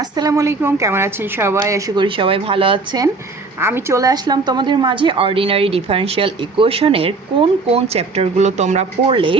আসসালামু আলাইকুম, কেমন আছেন সবাই? আশা করি সবাই ভালো আছেন। আমি চলে আসলাম তোমাদের মাঝে অর্ডিনারি ডিফারেন্সিয়াল ইকুয়েশনের কোন কোন চ্যাপ্টারগুলো তোমরা পড়লে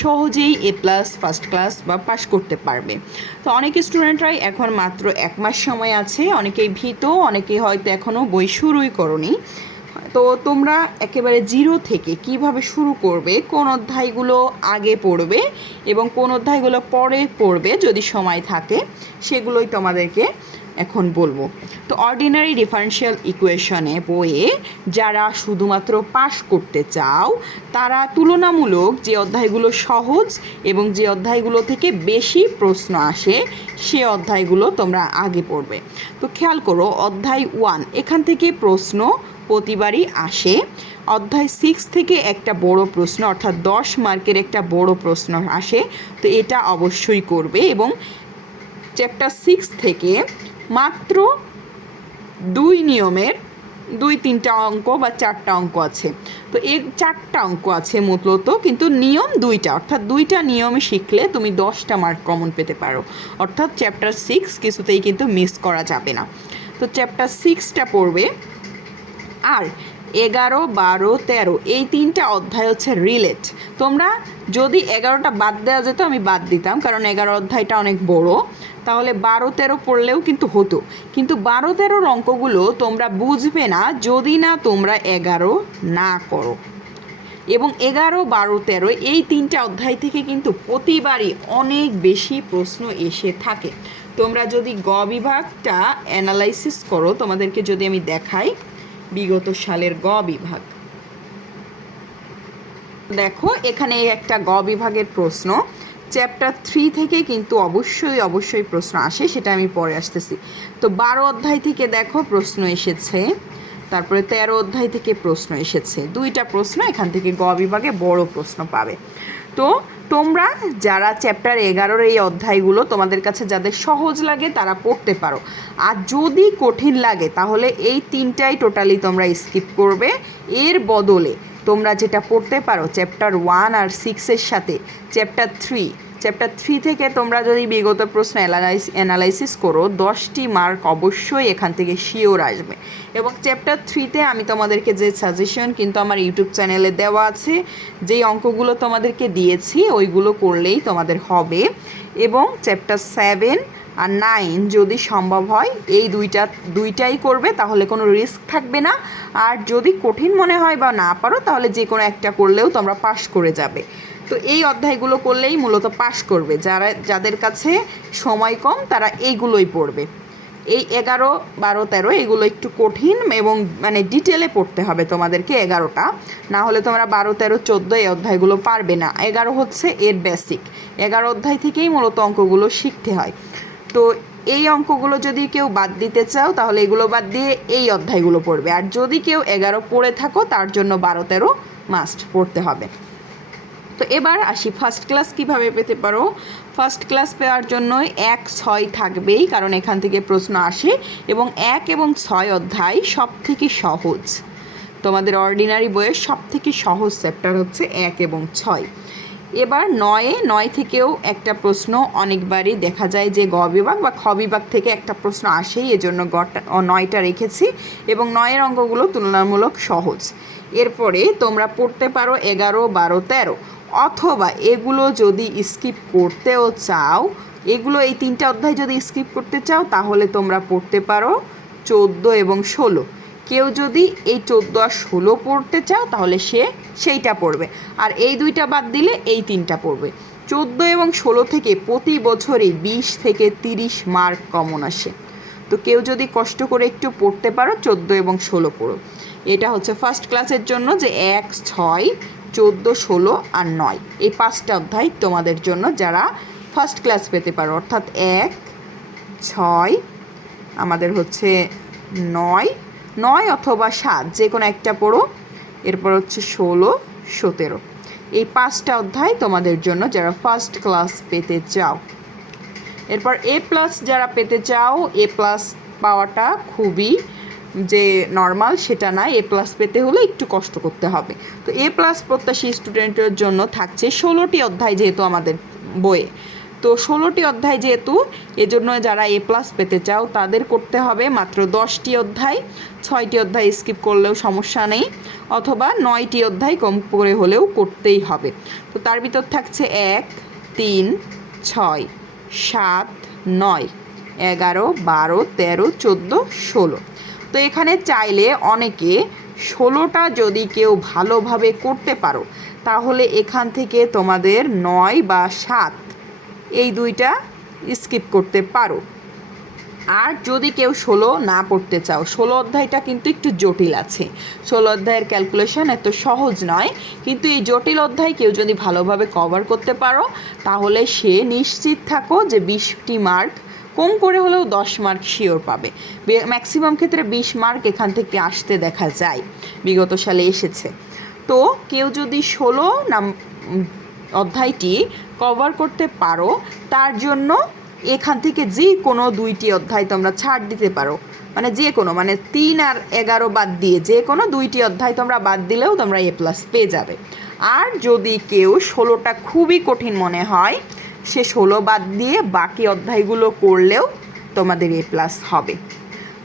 সহজেই এ প্লাস ফার্স্ট ক্লাস বা পাস করতে পারবে। তো অনেক স্টুডেন্টরাই এখন মাত্র এক মাস সময় আছে, অনেকেই ভীত, অনেকেই হয়তো এখনও বই শুরুই করনি। তো তোমরা একেবারে জিরো থেকে কীভাবে শুরু করবে, কোন অধ্যায়গুলো আগে পড়বে এবং কোন অধ্যায়গুলো পরে পড়বে যদি সময় থাকে, সেগুলোই তোমাদেরকে এখন বলব। তো অর্ডিনারি ডিফারেন্সিয়াল ইকুয়েশনে বইয়ে যারা শুধুমাত্র পাশ করতে চাও, তারা তুলনামূলক যে অধ্যায়গুলো সহজ এবং যে অধ্যায়গুলো থেকে বেশি প্রশ্ন আসে, সে অধ্যায়গুলো তোমরা আগে পড়বে। তো খেয়াল করো, অধ্যায় ওয়ান এখান থেকে প্রশ্ন প্রতিবারই আসে। অধ্যায় সিক্স থেকে একটা বড় প্রশ্ন, অর্থাৎ দশ মার্কের একটা বড় প্রশ্ন আসে, তো এটা অবশ্যই করবে। এবং চ্যাপ্টার সিক্স থেকে মাত্র দুই নিয়মের দুই তিনটা অঙ্ক বা চারটা অঙ্ক আছে। তো এর চারটা অঙ্ক আছে মূলত, কিন্তু নিয়ম দুইটা, অর্থাৎ দুইটা নিয়মে শিখলে তুমি দশটা মার্ক কমন পেতে পারো। অর্থাৎ চ্যাপ্টার সিক্স কিছুতেই কিন্তু মিস করা যাবে না। তো চ্যাপ্টার সিক্সটা পড়বে আর এগারো, বারো, তেরো, এই তিনটা অধ্যায় হচ্ছে রিলেট তোমরা যদি এগারোটা বাদ দেওয়া যেত, আমি বাদ দিতাম, কারণ এগারো অধ্যায়টা অনেক বড়। তাহলে বারো, তেরো পড়লেও কিন্তু হতো। কিন্তু বারো, তেরোর অঙ্কগুলো তোমরা বুঝবে না যদি না তোমরা এগারো না করো। এবং এগারো, বারো, তেরো, এই তিনটা অধ্যায় থেকে কিন্তু প্রতিবারই অনেক বেশি প্রশ্ন এসে থাকে। তোমরা যদি গ বিভাগটা অ্যানালাইসিস করো, তোমাদেরকে যদি আমি দেখাই বিগত সালের গ বিভাগ। দেখো, এখানে একটা গ বিভাগের প্রশ্ন। চ্যাপ্টার থ্রি থেকে কিন্তু অবশ্যই অবশ্যই প্রশ্ন আসে, সেটা আমি পরে আসতেছি। তো বারো অধ্যায় থেকে দেখো প্রশ্ন এসেছে, তারপরে তেরো অধ্যায় থেকে প্রশ্ন এসেছে। দুইটা প্রশ্ন এখান থেকে গ বিভাগে বড় প্রশ্ন পাবে। তো তোমরা যারা চ্যাপ্টার এগারোর এই অধ্যায়গুলো তোমাদের কাছে যাদের সহজ লাগে তারা পড়তে পারো। আর যদি কঠিন লাগে, তাহলে এই তিনটাই টোটালি তোমরা স্কিপ করবে। এর বদলে তোমরা যেটা পড়তে পারো চ্যাপ্টার ওয়ান আর সিক্সের সাথে চ্যাপ্টার থ্রি চ্যাপ্টার থ্রি থেকে তোমরা যদি বিগত প্রশ্ন অ্যানালাইস অ্যানালাইসিস করো, দশটি মার্ক অবশ্যই এখান থেকে শিওর আসবে। এবং চ্যাপ্টার থ্রিতে আমি তোমাদেরকে যে সাজেশন কিন্তু আমার ইউটিউব চ্যানেলে দেওয়া আছে, যেই অঙ্কগুলো তোমাদেরকে দিয়েছি, ওইগুলো করলেই তোমাদের হবে। এবং চ্যাপ্টার সেভেন আর নাইন যদি সম্ভব হয়, এই দুইটা, দুইটাই করবে, তাহলে কোনো রিস্ক থাকবে না। আর যদি কঠিন মনে হয় বা না পারো, তাহলে যে কোনো একটা করলেও তোমরা পাশ করে যাবে। তো এই অধ্যায়গুলো করলেই মূলত পাশ করবে। যারা, যাদের কাছে সময় কম, তারা এইগুলোই পড়বে। এই এগারো, বারো, তেরো, এগুলো একটু কঠিন এবং মানে ডিটেলে পড়তে হবে তোমাদেরকে এগারোটা। না হলে তোমরা বারো, তেরো, চোদ্দ এই অধ্যায়গুলো পারবে না। এগারো হচ্ছে এর বেসিক এগারো অধ্যায় থেকেই মূলত অঙ্কগুলো শিখতে হয়। তো এই অঙ্কগুলো যদি কেউ বাদ দিতে চাও, তাহলে এগুলো বাদ দিয়ে এই অধ্যায়গুলো পড়বে। আর যদি কেউ এগারো পড়ে থাকো, তার জন্য বারো, তেরো মাস্ট পড়তে হবে। তো এবার আসি ফার্স্ট ক্লাস কীভাবে পেতে পারো? ফার্স্ট ক্লাস পাওয়ার জন্য এক, ছয় থাকবেই, কারণ এখান থেকে প্রশ্ন আসে, এবং এক এবং ছয় অধ্যায় সব থেকে সহজ। তোমাদের অর্ডিনারি বইয়ের সব থেকে সহজ চ্যাপ্টার হচ্ছে এক এবং ছয়। এবার নয়ে, নয় থেকেও একটা প্রশ্ন অনেকবারই দেখা যায় যে গ বিভাগ বা খ বিভাগ থেকে একটা প্রশ্ন আসেই, এজন্য গটা নয়টা রেখেছি, এবং নয়ের অঙ্কগুলো তুলনামূলক সহজ। এরপরে তোমরা পড়তে পারো এগারো, বারো, তেরো। অথবা এগুলো যদি স্কিপ করতেও চাও, এগুলো এই তিনটা অধ্যায় যদি স্কিপ করতে চাও, তাহলে তোমরা পড়তে পারো চোদ্দ এবং ষোলো। কেউ যদি এই চোদ্দ আর ষোলো পড়তে চাও, তাহলে সে সেইটা পড়বে। আর এই দুইটা বাদ দিলে এই তিনটা পড়বে। চোদ্দ এবং ষোলো থেকে প্রতি বছরই বিশ থেকে তিরিশ মার্ক কমন আসে। তো কেউ যদি কষ্ট করে একটু পড়তে পারো, চোদ্দ এবং ষোলো পড়ো। এটা হচ্ছে ফার্স্ট ক্লাসের জন্য যে এক, ছয় চোদ্দ, ষোলো আর নয়। এই পাঁচটা অধ্যায় তোমাদের জন্য যারা ফার্স্ট ক্লাস পেতে পারো। অর্থাৎ এক, ছয়, আমাদের হচ্ছে নয় নয় অথবা সাত যে কোনো একটা পড়ো। এরপর হচ্ছে ষোলো, সতেরো। এই পাঁচটা অধ্যায় তোমাদের জন্য যারা ফার্স্ট ক্লাস পেতে চাও। এরপর এ প্লাস যারা পেতে চাও, এ প্লাস পাওয়াটা খুবই যে নর্মাল সেটা না এ প্লাস পেতে হলে একটু কষ্ট করতে হবে। তো এ প্লাস প্রত্যাশী স্টুডেন্টের জন্য থাকছে ষোলোটি অধ্যায় যেহেতু আমাদের বইয়ে। তো ষোলোটি অধ্যায় যেহেতু, এজন্য যারা এ প্লাস পেতে চাও, তাদের করতে হবে মাত্র দশটি অধ্যায়। ছয়টি অধ্যায় স্কিপ করলেও সমস্যা নেই, অথবা নয়টি অধ্যায় কম করে হলেও করতেই হবে। তো তার ভিতর থাকছে এক, তিন, ছয়, সাত, নয়, এগারো, বারো, তেরো, চোদ্দ, ষোলো। তো এখানে চাইলে অনেকে ষোলোটা যদি কেউ ভালোভাবে করতে পারো, তাহলে এখান থেকে তোমাদের নয় বা সাত এই দুইটা স্কিপ করতে পারো। আর যদি কেউ ষোলো না পড়তে চাও, ষোলো অধ্যায়টা কিন্তু একটু জটিল আছে। ষোলো অধ্যায়ের ক্যালকুলেশন এত সহজ নয়, কিন্তু এই জটিল অধ্যায় কেউ যদি ভালোভাবে কভার করতে পারো, তাহলে সে নিশ্চিত থাকো যে বিশটি মার্ক কম করে হলেও দশ মার্ক শিওর পাবে। ম্যাক্সিমাম ক্ষেত্রে বিশ মার্ক এখান থেকে আসতে দেখা যায়। বিগত সালে এসেছে। তো কেউ যদি ষোলো নাম, অধ্যায়টি কভার করতে পারো, তার জন্য এখান থেকে যে কোনো দুইটি অধ্যায় তোমরা ছাড় দিতে পারো। মানে যে কোনো মানে তিন আর এগারো বাদ দিয়ে যে কোনো দুইটি অধ্যায় তোমরা বাদ দিলেও তোমরা এ প্লাস পেয়ে যাবে। আর যদি কেউ ষোলোটা খুবই কঠিন মনে হয় সে ষোলো বাদ দিয়ে বাকি অধ্যায়গুলো করলেও তোমাদের এ প্লাস হবে।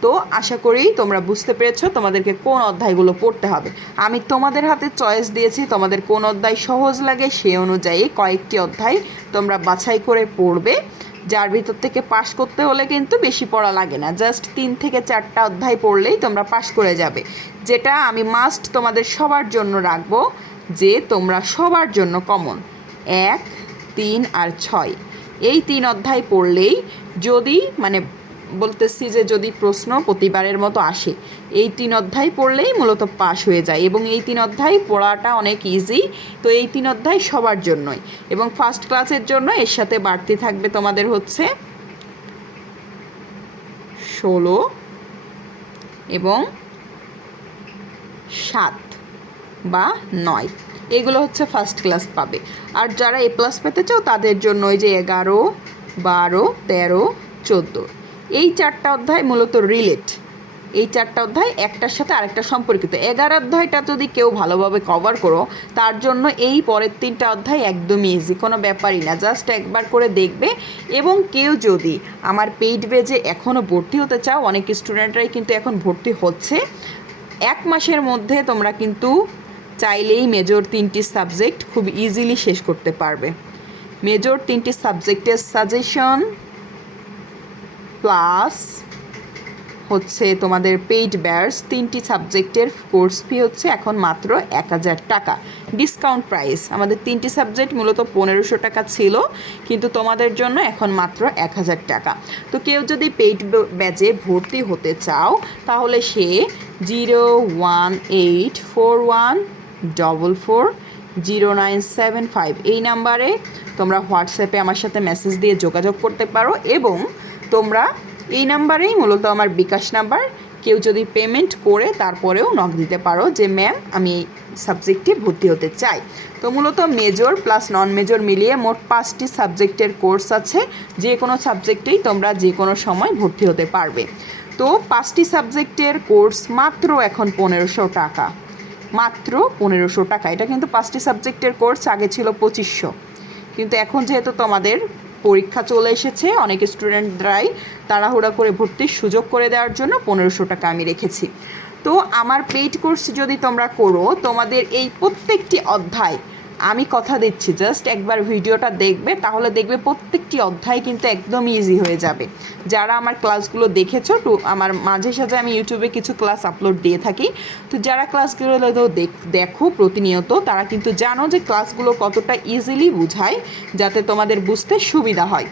তো আশা করি তোমরা বুঝতে পেরেছ তোমাদেরকে কোন অধ্যায়গুলো পড়তে হবে। আমি তোমাদের হাতে চয়েস দিয়েছি, তোমাদের কোন অধ্যায় সহজ লাগে সে অনুযায়ী কয়েকটি অধ্যায় তোমরা বাছাই করে পড়বে। যার ভিতর থেকে পাশ করতে হলে কিন্তু বেশি পড়া লাগে না। জাস্ট তিন থেকে চারটা অধ্যায় পড়লেই তোমরা পাশ করে যাবে। যেটা আমি মাস্ট তোমাদের সবার জন্য রাখব যে তোমরা সবার জন্য কমন এক তিন আর ছয়। এই তিন অধ্যায় পড়লেই যদি মানে বলতেছি যে যদি প্রশ্ন প্রতিবারের মতো আসে, এই তিন অধ্যায় পড়লেই মূলত পাস হয়ে যায় এবং এই তিন অধ্যায় পড়াটা অনেক ইজি তো এই তিন অধ্যায় সবার জন্যই এবং ফার্স্ট ক্লাসের জন্য এর সাথে বাড়তি থাকবে তোমাদের হচ্ছে ষোলো এবং সাত বা নয়। এগুলো হচ্ছে ফার্স্ট ক্লাস পাবে। আর যারা এ প্লাস পেতে চাও, তাদের জন্য ওই যে এগারো, বারো, তেরো, চোদ্দ। এই চারটা অধ্যায় মূলত রিলেট এই চারটা অধ্যায় একটার সাথে আরেকটা সম্পর্কিত। এগারো অধ্যায়টা যদি কেউ ভালোভাবে কভার করো, তার জন্য এই পরের তিনটা অধ্যায় একদমই ইজি কোনো ব্যাপারই না। জাস্ট একবার করে দেখবে। এবং কেউ যদি আমার পেইড বেজে এখনও ভর্তি হতে চাও, অনেক স্টুডেন্টরাই কিন্তু এখন ভর্তি হচ্ছে, এক মাসের মধ্যে তোমরা কিন্তু চাইলেই মেজর তিনটি সাবজেক্ট খুব ইজিলি শেষ করতে পারবে। মেজর তিনটি সাবজেক্টের সাজেশন প্লাস হচ্ছে তোমাদের পেইড ব্যার্স তিনটি সাবজেক্টের কোর্স ফি হচ্ছে এখন মাত্র এক হাজার টাকা। ডিসকাউন্ট প্রাইস আমাদের তিনটি সাবজেক্ট মূলত পনেরোশো টাকা ছিল, কিন্তু তোমাদের জন্য এখন মাত্র এক হাজার টাকা। তো কেউ যদি পেইড ব্যাচে ভর্তি হতে চাও, তাহলে সে zero one eight four one double four zero nine seven five এই নাম্বারে তোমরা হোয়াটসঅ্যাপে আমার সাথে মেসেজ দিয়ে যোগাযোগ করতে পারো এবং তোমরা এই নাম্বারেই মূলত আমার বিকাশ নাম্বার। কেউ যদি পেমেন্ট করে তারপরেও নক দিতে পারো যে ম্যাম আমি এই সাবজেক্টে ভর্তি হতে চাই। তো মূলত মেজর প্লাস নন মেজর মিলিয়ে মোট পাঁচটি সাবজেক্টের কোর্স আছে। যে কোনো সাবজেক্টেই তোমরা যে কোনো সময় ভর্তি হতে পারবে। তো পাঁচটি সাবজেক্টের কোর্স মাত্র এখন পনেরোশো টাকা। মাত্র পনেরোশো টাকা। এটা কিন্তু পাঁচটি সাবজেক্টের কোর্স, আগে ছিল পঁচিশশো। কিন্তু এখন যেহেতু তোমাদের পরীক্ষা চলে এসেছে, অনেক স্টুডেন্টরাই তাড়াহুড়া করে ভর্তির সুযোগ করে দেওয়ার জন্য পনেরোশো টাকা আমি রেখেছি। তো আমার পেইড কোর্স যদি তোমরা করো, তোমাদের এই প্রত্যেকটি অধ্যায় আমি কথা দিচ্ছি জাস্ট একবার ভিডিওটা দেখবে, তাহলে দেখবে প্রত্যেকটি অধ্যায় কিন্তু একদম ইজি হয়ে যাবে। যারা আমার ক্লাসগুলো দেখেছ টু আমার মাঝে সাঝে আমি ইউটিউবে কিছু ক্লাস আপলোড দিয়ে থাকি। তো যারা ক্লাসগুলো দেখো প্রতিনিয়ত, তারা কিন্তু জানো যে ক্লাসগুলো কতটা ইজিলি বুঝায়, যাতে তোমাদের বুঝতে সুবিধা হয়।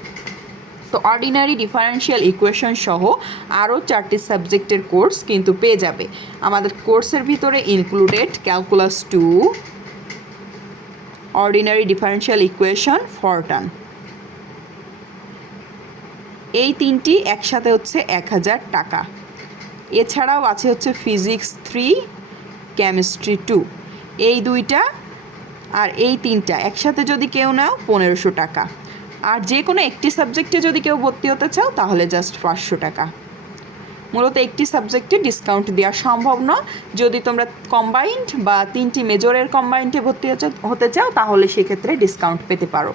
তো অর্ডিনারি ডিফারেন্সিয়াল ইকুয়েশন সহ আরও চারটি সাবজেক্টের কোর্স কিন্তু পেয়ে যাবে। আমাদের কোর্সের ভিতরে included calculus two ordinary differential equation Fortran এই তিনটি একসাথে হচ্ছে এক হাজার টাকা। এছাড়াও আছে হচ্ছে ফিজিক্স থ্রি কেমিস্ট্রি টু এই দুইটা আর এই তিনটা একসাথে যদি কেউ নাও, পনেরোশো টাকা। আর যে কোনো একটি সাবজেক্টে যদি কেউ ভর্তি হতে চাও, তাহলে জাস্ট পাঁচশো টাকা। মূলত একটি সাবজেক্টে ডিসকাউন্ট দেওয়া সম্ভব নয়। যদি তোমরা কম্বাইন্ড বা তিনটি মেজরের কম্বাইন্ডে ভর্তি হতে চাও তাহলে সেক্ষেত্রে ডিসকাউন্ট পেতে পারো।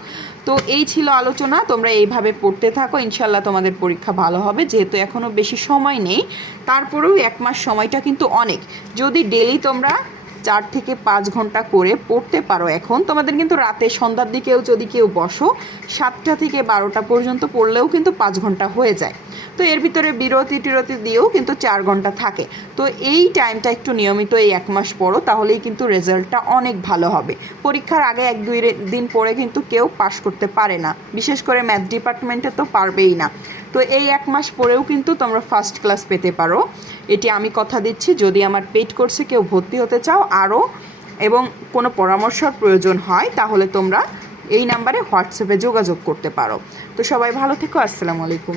তো এই ছিল আলোচনা। তোমরা এইভাবে পড়তে থাকো। ইনশাল্লাহ তোমাদের পরীক্ষা ভালো হবে, যেহেতু এখনও বেশি সময় নেই। তারপরেও এক মাস সময়টা কিন্তু অনেক। যদি ডেলি তোমরা চার থেকে পাঁচ ঘণ্টা করে পড়তে পারো এখন। তোমাদের কিন্তু রাতে সন্ধ্যার দিকেও যদি কেউ বসো, সাতটা থেকে বারোটা পর্যন্ত পড়লেও কিন্তু পাঁচ ঘণ্টা হয়ে যায়। তো এর ভিতরে বিরতি টিরতি দিয়েও কিন্তু চার ঘণ্টা থাকে। তো এই টাইমটা একটু নিয়মিত এই এক মাস পড়ো, তাহলেই কিন্তু রেজাল্টটা অনেক ভালো হবে। পরীক্ষার আগে এক দুই দিন পরে কিন্তু কেউ পাশ করতে পারে না। বিশেষ করে ম্যাথ ডিপার্টমেন্টে তো পারবেই না। তো এই এক মাস পরেও কিন্তু তোমরা ফার্স্ট ক্লাস পেতে পারো। এটি আমি কথা দিচ্ছি, যদি আমার পেড কোর্সে কেউ ভর্তি হতে চাও আরও এবং কোনো পরামর্শের প্রয়োজন হয়, তাহলে তোমরা এই নাম্বারে হোয়াটসঅ্যাপে যোগাযোগ করতে পারো। তো সবাই ভালো থেকো, আসসালামু আলাইকুম।